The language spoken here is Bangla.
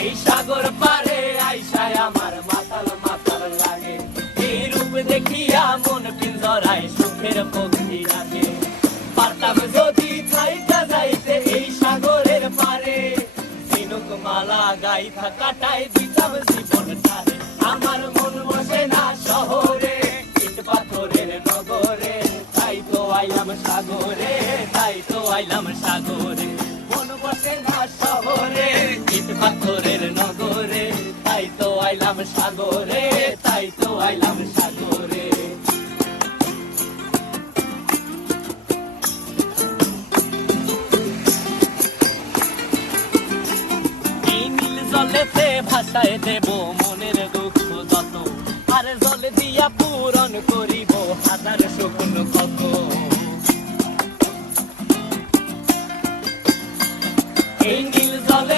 এই সাগর পারে আইসায় আমার মাতাল মাতাল লাগে, এই রূপ দেখিয়া মন পিঞ্জরায় সুখের পক্ষী রাখে। পারতাম যদি থাইকা যাইতে এই সাগরের পারে, ঝিনুক মালা গাইথা কাটাই দিতাম জীবনটারে। আমার মন বসে না শহরে, ইট পাথরের নগরে, তাই তো আইলাম সাগরে, তাই তো আইলাম সাগরে। মন বসে না শহরে, ইট পাথরের নগরে, তাই তো আইলাম সাগরে, তাই তো আইলাম সাগরে। এই নীল জলেতে ভাসায় দেব মনের দুঃখ যত, আর জলে দিয়া পূরণ করিব হাজার স্বপ্ন কত। এই নীল জলেতে